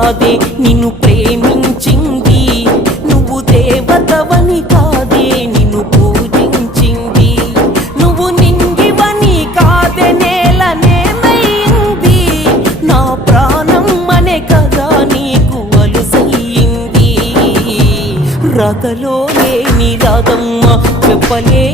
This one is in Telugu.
కాదే నిన్ను ప్రేమించింది, నువ్వు దేవతవని కాదే నిన్ను పూజించింది, నువ్వు నింగివని కాదే నేలనేమైంది, నా ప్రాణం అనే కదా నీకు అలుసయ్యింది. రాతలో లేని రాధమ్మ చెప్పలే